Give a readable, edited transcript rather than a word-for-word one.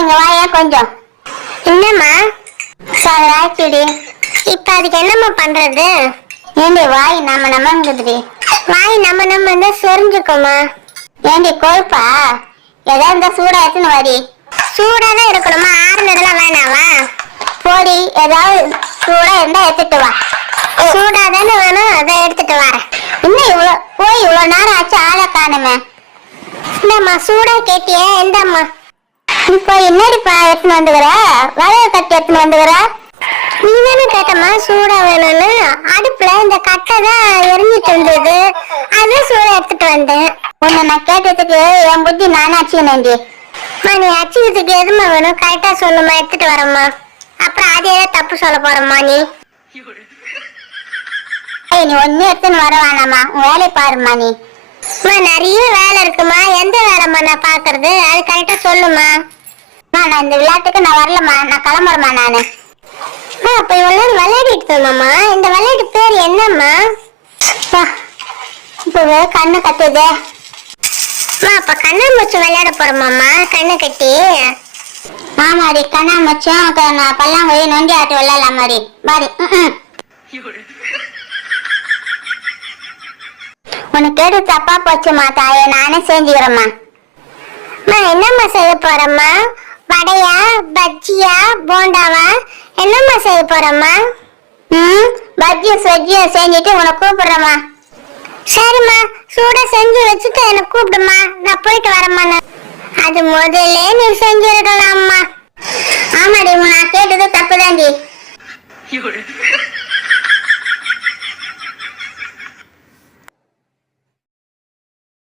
இங்க வாயா கொஞ்சம். என்னம்மா? ஆச்சுடி. இப்ப அதுக்கு என்னம்மா பண்றது? ஏண்டி வாய் நம்மங்குதுடி. வாய் நம்ம இருந்தா சொரிஞ்சுக்கோமா. ஏண்டி கொழுப்பா? ஏதாவது இருந்தா சூடா எடுத்துன்னு வாடி. சூடாதான் இருக்கணுமா? ஆறுனதெல்லாம் வேணாவா? போடி, ஏதாவது சூடா இருந்தா எடுத்துட்டு வா. சூடாதானே வேணும், அதை எடுத்துட்டு வரேன். இன்னும் இவ்வளவு நேரம் ஆச்சு, ஆளை காணுமே. இந்தம்மா சூடா கேட்டியே, இந்தம்மா. இப்போ என்னடிப்பா எடுத்துன்னு வந்துக்கிற? வளைய கட்டி எடுத்துன்னு வந்துக்கிற? நீ தானே கேட்டம்மா சூடா வேணும்னு. அடுப்புல இந்த கட்டை தான் எரிஞ்சிட்டு இருந்தது, அதான் சூடா எடுத்துட்டு வந்தேன். உன்னை நான் கேட்டதுக்கு என் புத்தி நானே அச்சுக்கணுண்டி. நீ அச்சுக்கிறதுக்கு எதுமா வேணும் கரெக்டா சொல்லுமா, எடுத்துட்டு வரம்மா. அப்புறம் அதே தப்பு சொல்ல போறம்மா நீ. நீ ஒண்ணு எடுத்துன்னு வர வேணாமா, உன் வேலையை பாருமா நீ. நிறைய வேலை இருக்குமா, எந்த வேலைம்மா நான் பாக்குறது, அது கரெக்டா சொல்லுமா. நான் இந்த விளையாட்டுக்கு நான் வரலம்மா, நான் கிளம்புறேம்மா நானு. அப்ப இவ்வளவு நேரம் விளையாடிட்டு இருந்தோம்மா. இந்த விளையாட்டு பேர் என்னம்மா? இப்பவே கண்ணு கட்டுது. அப்ப கண்ணாமூச்சி விளையாட போறோமாம்மா, கண்ணை கட்டி. ஆமாடி, கண்ணாமூச்சும் பல்லாங்குழி நொண்டி ஆட்டு விளையாடலாம் மாதிரி பாடி. உனக்கு கேட்டு தப்பா போச்சுமா தாயே, நானே செஞ்சுக்கிறேம்மா. என்னம்மா செய்ய போறம்மா? வடையா, பஜ்ஜியா, போண்டாவா, என்னம்மா செய்ய போறம்மா? பஜ்ஜிய சொஜ்ஜிய செஞ்சுட்டு உன்னை கூப்பிடுறேம்மா. சரிம்மா, சூடா செஞ்சு வச்சுட்டு என்ன கூப்பிடுமா, நான் போயிட்டு வரேம்மா. அது முதல்ல நீ செஞ்சிருக்கலாம்மா. ஆமாடி, நான் கேட்டது தப்புதாண்டி.